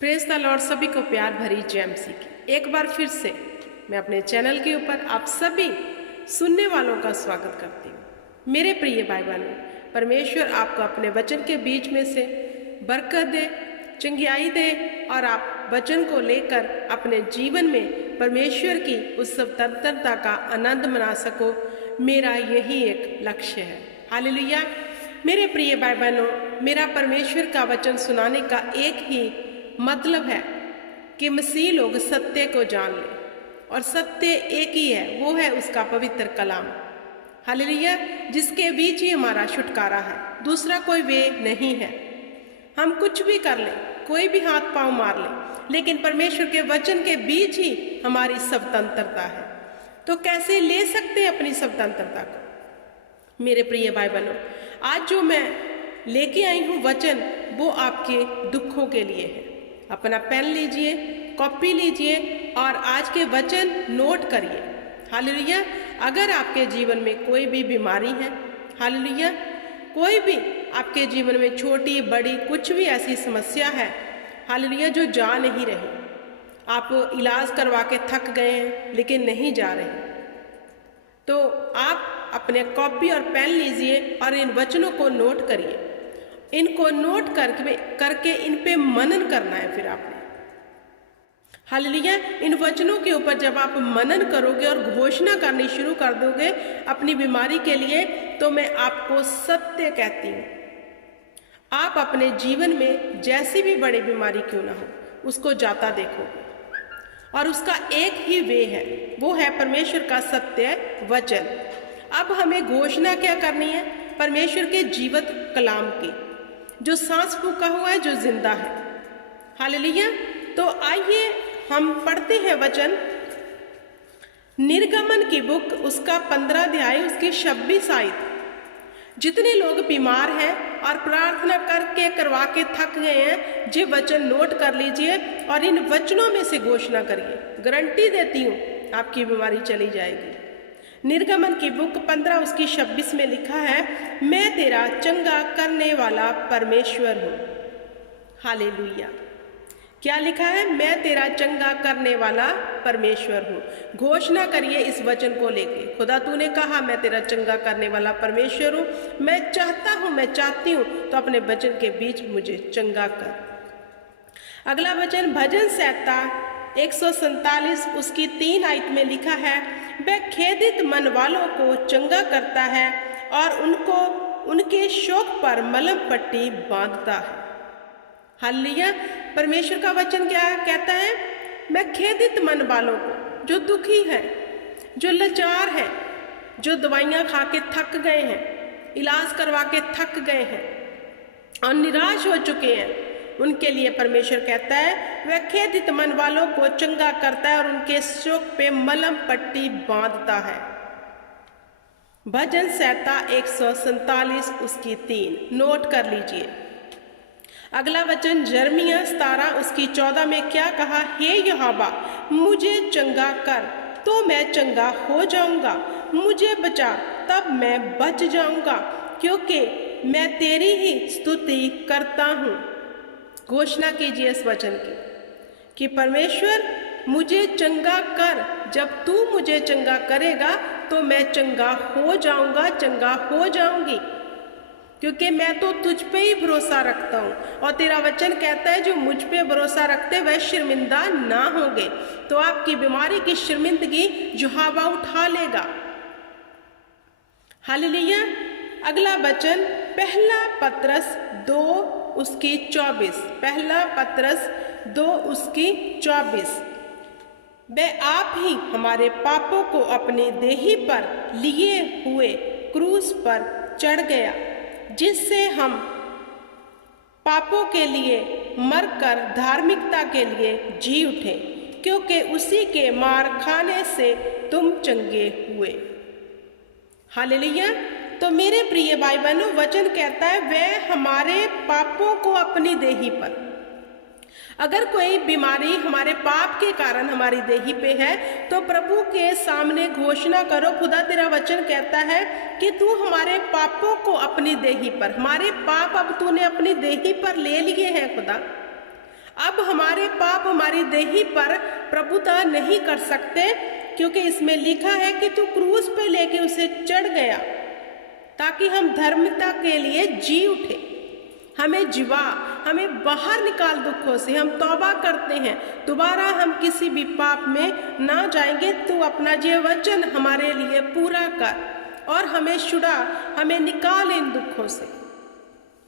Praise the Lord. सभी को प्यार भरी जय मसीह की एक बार फिर से मैं अपने चैनल के ऊपर आप सभी सुनने वालों का स्वागत करती हूँ। मेरे प्रिय भाई बहनों, परमेश्वर आपको अपने वचन के बीच में से बरकत दे, चंगियाई दे और आप वचन को लेकर अपने जीवन में परमेश्वर की उस स्वतंत्रता का आनंद मना सको। मेरा यही एक लक्ष्य है। हालेलुया। मेरे प्रिय भाई बहनों, मेरा परमेश्वर का वचन सुनाने का एक ही मतलब है कि मसीह लोग सत्य को जान लें, और सत्य एक ही है, वो है उसका पवित्र कलाम। हालेलुया। जिसके बीच ही हमारा छुटकारा है, दूसरा कोई वे नहीं है। हम कुछ भी कर लें, कोई भी हाथ पांव मार लें, लेकिन परमेश्वर के वचन के बीच ही हमारी स्वतंत्रता है। तो कैसे ले सकते हैं अपनी स्वतंत्रता को? मेरे प्रिय भाई बहनों, आज जो मैं लेके आई हूँ वचन, वो आपके दुखों के लिए है। अपना पेन लीजिए, कॉपी लीजिए और आज के वचन नोट करिए। हालेलुया। अगर आपके जीवन में कोई भी बीमारी है, हालेलुया, कोई भी आपके जीवन में छोटी बड़ी कुछ भी ऐसी समस्या है, हालेलुया, जो जा नहीं रही, आप इलाज करवा के थक गए हैं लेकिन नहीं जा रहे, तो आप अपने कॉपी और पेन लीजिए और इन वचनों को नोट करिए। इनको नोट करके इन पे मनन करना है। फिर आपने, हालेलुया, इन वचनों के ऊपर जब आप मनन करोगे और घोषणा करनी शुरू कर दोगे अपनी बीमारी के लिए, तो मैं आपको सत्य कहती हूँ, आप अपने जीवन में जैसी भी बड़ी बीमारी क्यों ना हो, उसको जाता देखोगे। और उसका एक ही वे है, वो है परमेश्वर का सत्य वचन। अब हमें घोषणा क्या करनी है? परमेश्वर के जीवित कलाम की, जो सांस फूका हुआ है, जो जिंदा है। हालेलुया। तो आइए हम पढ़ते हैं वचन, निर्गमन की बुक, उसका 15 अध्याय, उसकी 26 आयत। जितने लोग बीमार हैं और प्रार्थना करके करवा के थक गए हैं, ये वचन नोट कर लीजिए और इन वचनों में से घोषणा करिए। गारंटी देती हूँ आपकी बीमारी चली जाएगी। निर्गमन की बुक 15 उसकी 26 में लिखा है, मैं तेरा चंगा करने वाला परमेश्वर हूँ। हालेलुया। क्या लिखा है? मैं तेरा चंगा करने वाला परमेश्वर हूँ। घोषणा करिए इस वचन को लेके, खुदा तूने कहा मैं तेरा चंगा करने वाला परमेश्वर हूँ, मैं चाहता हूँ, मैं चाहती हूँ, तो अपने वचन के बीच मुझे चंगा कर। अगला वचन भजन संहिता 147 उसकी 3 आयत में लिखा है, वह खेदित मन वालों को चंगा करता है और उनको उनके शोक पर मलहम पट्टी बांधता है। हालेलुया। परमेश्वर का वचन क्या कहता है? मैं खेदित मन वालों को, जो दुखी है, जो लाचार है, जो दवाइयाँ खा के थक गए हैं, इलाज करवा के थक गए हैं और निराश हो चुके हैं, उनके लिए परमेश्वर कहता है वह खेदित मन वालों को चंगा करता है और उनके शोक पे मलहम पट्टी बांधता है। भजन संहिता 147 उसकी 3 नोट कर लीजिए। अगला वचन यिर्मयाह 17 उसकी 14 में क्या कहा? हे यहोवा, मुझे चंगा कर तो मैं चंगा हो जाऊंगा, मुझे बचा तब मैं बच जाऊंगा, क्योंकि मैं तेरी ही स्तुति करता हूँ। घोषणा कीजिए इस वचन की कि परमेश्वर मुझे चंगा कर, जब तू मुझे चंगा करेगा तो मैं चंगा हो जाऊंगा, चंगा हो जाऊंगी, क्योंकि मैं तो तुझ पे ही भरोसा रखता हूँ। और तेरा वचन कहता है जो मुझ पे भरोसा रखते वह शर्मिंदा ना होंगे। तो आपकी बीमारी की शर्मिंदगी यहोवा उठा लेगा। हालेलुया। अगला वचन पहला पतरस 2 उसकी 24, पहला पतरस 2 उसकी 24, वह आप ही हमारे पापों को अपने देही पर लिए हुए क्रूस पर चढ़ गया, जिससे हम पापों के लिए मरकर धार्मिकता के लिए जी उठे, क्योंकि उसी के मार खाने से तुम चंगे हुए। हालेलुया। तो मेरे प्रिय भाई बहनों, वचन कहता है वह हमारे पापों को अपनी देही पर, अगर कोई बीमारी हमारे पाप के कारण हमारी देही पे है, तो प्रभु के सामने घोषणा करो, खुदा तेरा वचन कहता है कि तू हमारे पापों को अपनी देही पर, हमारे पाप अब तूने अपनी देही पर ले लिए हैं खुदा, अब हमारे पाप हमारी देही पर प्रभुता नहीं कर सकते, क्योंकि इसमें लिखा है कि तू क्रूस पे लेके उसे चढ़ गया ताकि हम धर्मिकता के लिए जी उठे, हमें जीवा, हमें बाहर निकाल दुखों से। हम तौबा करते हैं, दोबारा हम किसी भी पाप में ना जाएंगे। तू अपना ये वचन हमारे लिए पूरा कर और हमें छुड़ा, हमें निकाल इन दुखों से।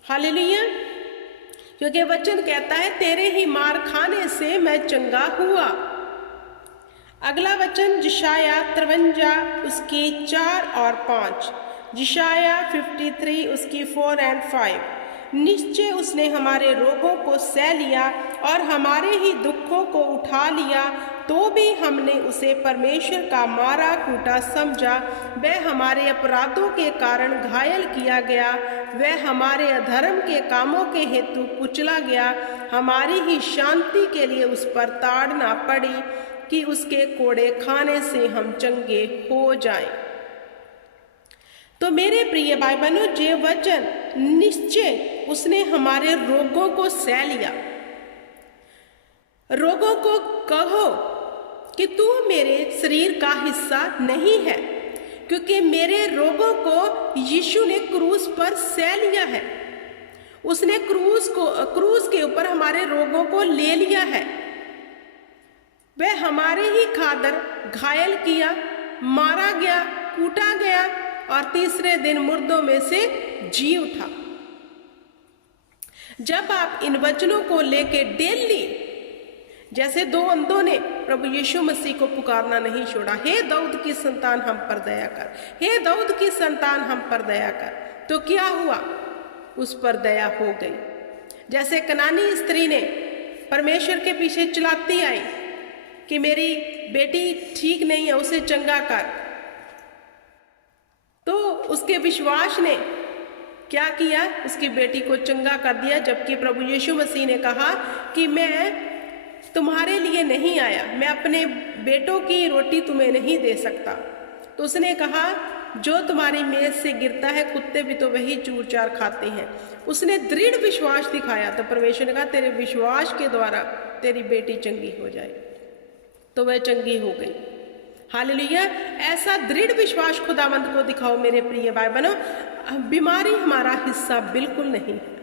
हालेलुया। क्योंकि वचन कहता है तेरे ही मार खाने से मैं चंगा हुआ। अगला वचन यशाया 53 उसकी 4 और 5, यशाया 53 उसकी 4 और 5। निश्चय उसने हमारे रोगों को सह लिया और हमारे ही दुखों को उठा लिया, तो भी हमने उसे परमेश्वर का मारा कूटा समझा। वह हमारे अपराधों के कारण घायल किया गया, वह हमारे अधर्म के कामों के हेतु कुचला गया। हमारी ही शांति के लिए उस पर ताड़ना पड़ी कि उसके कोड़े खाने से हम चंगे हो जाएं। तो मेरे प्रिय भाई बहनों, ये वचन निश्चय उसने हमारे रोगों को सह लिया। रोगों को कहो कि तू मेरे शरीर का हिस्सा नहीं है, क्योंकि मेरे रोगों को यीशु ने क्रूस पर सह लिया है। उसने क्रूस के ऊपर हमारे रोगों को ले लिया है। वह हमारे ही खातिर घायल किया, मारा गया, कूटा गया और तीसरे दिन मुर्दों में से जी उठा। जब आप इन वचनों को लेके डेली, जैसे दो अंधों ने प्रभु यीशु मसीह को पुकारना नहीं छोड़ा, हे दाऊद की संतान हम पर दया कर, हे दाऊद की संतान हम पर दया कर, तो क्या हुआ? उस पर दया हो गई। जैसे कनानी स्त्री ने परमेश्वर के पीछे चिल्लाती आई कि मेरी बेटी ठीक नहीं है, उसे चंगा कर, तो उसके विश्वास ने क्या किया? उसकी बेटी को चंगा कर दिया। जबकि प्रभु यीशु मसीह ने कहा कि मैं तुम्हारे लिए नहीं आया, मैं अपने बेटों की रोटी तुम्हें नहीं दे सकता। तो उसने कहा जो तुम्हारी मेज से गिरता है कुत्ते भी तो वही चूर चार खाते हैं। उसने दृढ़ विश्वास दिखाया, तो परमेश्वर ने कहा तेरे विश्वास के द्वारा तेरी बेटी चंगी हो जाए, तो वह चंगी हो गई। हालेलुया। ऐसा दृढ़ विश्वास खुदावंत को दिखाओ मेरे प्रिय भाई बहनों। बीमारी हमारा हिस्सा बिल्कुल नहीं है।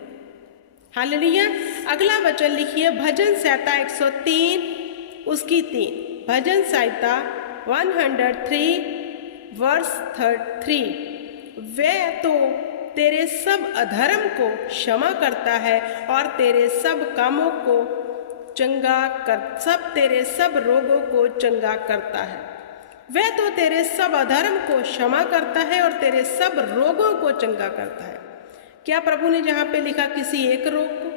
हालेलुया। अगला वचन लिखिए भजन संहिता 103 उसकी 3, भजन संहिता 103 वर्स 3। वह तो तेरे सब अधर्म को क्षमा करता है और तेरे सब कामों को तेरे सब रोगों को चंगा करता है। वह तो तेरे सब अधर्म को क्षमा करता है और तेरे सब रोगों को चंगा करता है। क्या प्रभु ने जहाँ पे लिखा किसी एक रोग को?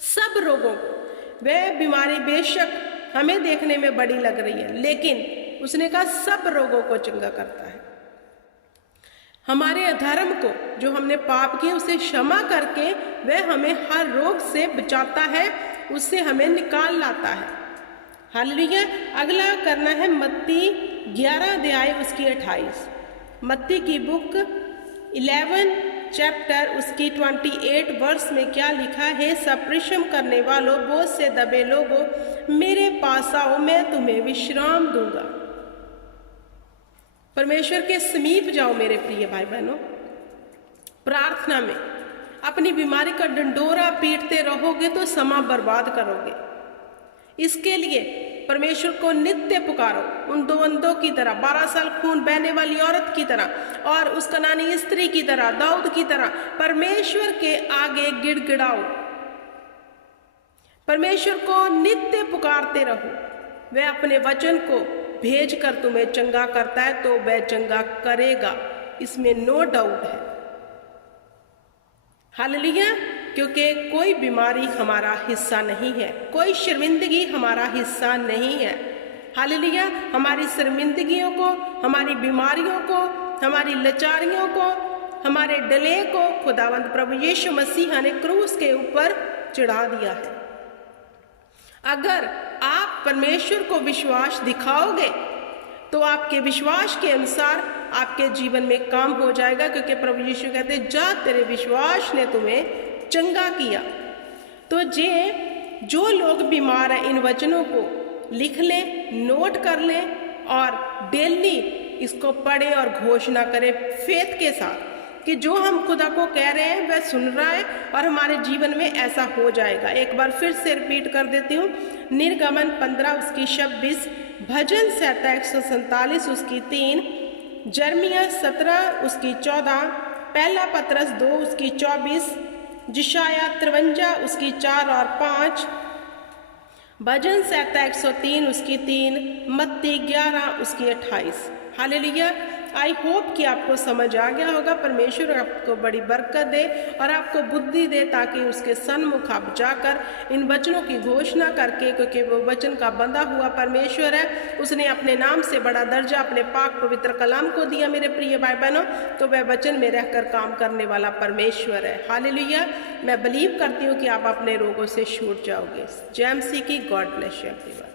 सब रोगों को। वह बीमारी बेशक हमें देखने में बड़ी लग रही है, लेकिन उसने कहा सब रोगों को चंगा करता है। हमारे अधर्म को, जो हमने पाप किए, उसे क्षमा करके वह हमें हर रोग से बचाता है, उससे हमें निकाल लाता है। हालेलुया। अगला करना है मत्ती 11 अध्याय उसकी 28। मत्ती की बुक 11 चैप्टर उसकी 28 वर्ष में क्या लिखा है? सब परिश्रम करने वालों, बोझ से दबे लोगों, मेरे पास आओ, मैं तुम्हें विश्राम दूंगा। परमेश्वर के समीप जाओ मेरे प्रिय भाई बहनों। प्रार्थना में अपनी बीमारी का डंडोरा पीटते रहोगे तो समय बर्बाद करोगे। इसके लिए परमेश्वर को नित्य पुकारो, उन दो अंधों की तरह, 12 साल खून बहने वाली औरत की तरह और उस कनानी स्त्री की तरह, दाऊद की तरह परमेश्वर के आगे गिड़गिड़ाओ। परमेश्वर को नित्य पुकारते रहो। वह अपने वचन को भेज कर तुम्हें चंगा करता है, तो वह चंगा करेगा, इसमें नो डाउट है। हालेलुया। क्योंकि कोई बीमारी हमारा हिस्सा नहीं है, कोई शर्मिंदगी हमारा हिस्सा नहीं है। हालेलुया। हमारी शर्मिंदगियों को, हमारी बीमारियों को, हमारी लाचारियों को, हमारे डले को खुदावंद प्रभु यीशु मसीह ने क्रूस के ऊपर चढ़ा दिया है। अगर आप परमेश्वर को विश्वास दिखाओगे तो आपके विश्वास के अनुसार आपके जीवन में काम हो जाएगा, क्योंकि प्रभु यीशु कहते जा तेरे विश्वास ने तुम्हें चंगा किया। तो जे जो लोग बीमार हैं इन वचनों को लिख लें, नोट कर लें और डेली इसको पढ़ें और घोषणा करें फेथ के साथ कि जो हम खुदा को कह रहे हैं वह सुन रहा है और हमारे जीवन में ऐसा हो जाएगा। एक बार फिर से रिपीट कर देती हूँ। निर्गमन 15 उसकी 26, भजन 147 उसकी 3, जर्मिया 17 उसकी 14, पहला पतरस 2 उसकी 24, जिशाया 53 उसकी 4 और 5, भजन 103 उसकी 3, मत्ती 11 उसकी 28। हालेलुया। आई होप कि आपको समझ आ गया होगा। परमेश्वर आपको बड़ी बरकत दे और आपको बुद्धि दे ताकि उसके सन्मुख आप जाकर इन वचनों की घोषणा करके, क्योंकि वो वचन का बंधा हुआ परमेश्वर है, उसने अपने नाम से बड़ा दर्जा अपने पाक पवित्र कलाम को दिया। मेरे प्रिय भाई बहनों, तो वह वचन में रहकर काम करने वाला परमेश्वर है। हालेलुया। मैं बिलीव करती हूँ कि आप अपने रोगों से छूट जाओगे। जय मसीह की। God bless you everyone.